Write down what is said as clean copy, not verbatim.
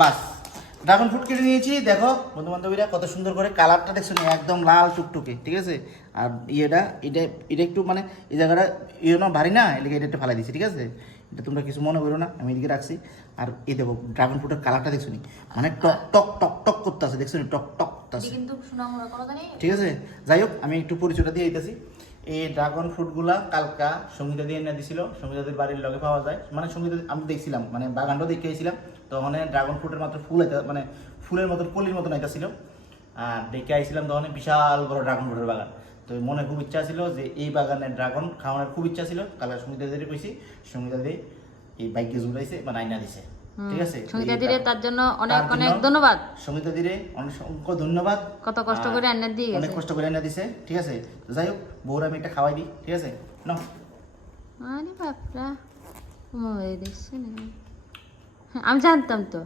বাস dragon fruit কেটে নিয়েছি। দেখো বন্ধু বান্ধবীরা কত সুন্দর করে কালারটা দেখছো না, একদম লাল টুকটুকে, ঠিক আছে। আর এটা এটা একটু মানে এই জায়গাটা না ভারী না, এদিকে এটা একটু ফালাই দিচ্ছি, ঠিক আছে। এটা তোমরা কিছু মনে করো না, আমি এদিকে রাখছি। আর এই দেখো ড্রাগন ফ্রুটের কালারটা দেখছো নি, মানে টক টক টক টক করতে আছে, দেখছো নি, টক টক করতেছে, কিন্তু সুনামরা কোনো জানি। ঠিক আছে। যাই হোক আমি একটু পরিচয়টা দিয়ে দিতেছি। এই ড্রাগন ফ্রুটগুলা কালকা সঙ্গীতা দিয়ে এনে দিছিল, সঙ্গীতাদের বাড়ির লগে পাওয়া যায়, মানে সঙ্গীতা আমি দেখছিলাম, মানে বাগানটাও দেখে আইছিলাম। তো ওখানে ড্রাগন ফ্রুটের মাত্র ফুল মানে ফুলের মতন কলির মতন আইতাছিল। আর দেখে আইছিলাম তখন বিশাল বড় ড্রাগন ফ্রুটের বাগান। তো মনে খুব ইচ্ছা ছিল যে এই বাগানের ড্রাগন খাওয়ানোর খুব ইচ্ছা ছিল। কালকা সঙ্গীতাদের কইছি, সঙ্গীতাদের এই বাইকে জুড়াইছে বা আইনা দিছে, ঠিক আছে। সঙ্গীতা দিরে তার জন্য অনেক অনেক ধন্যবাদ। সঙ্গীতা দিরে অসংখ্য ধন্যবাদ, কত কষ্ট করে রান্না দিয়ে অনেক কষ্ট করে এনে দিছে, ঠিক আছে। তো যাই হোক বউরা আমি একটা খাওয়াই দিই, ঠিক আছে না। আরে বাপরা, মোবাইল দেখছে না, আমি জানতাম তো।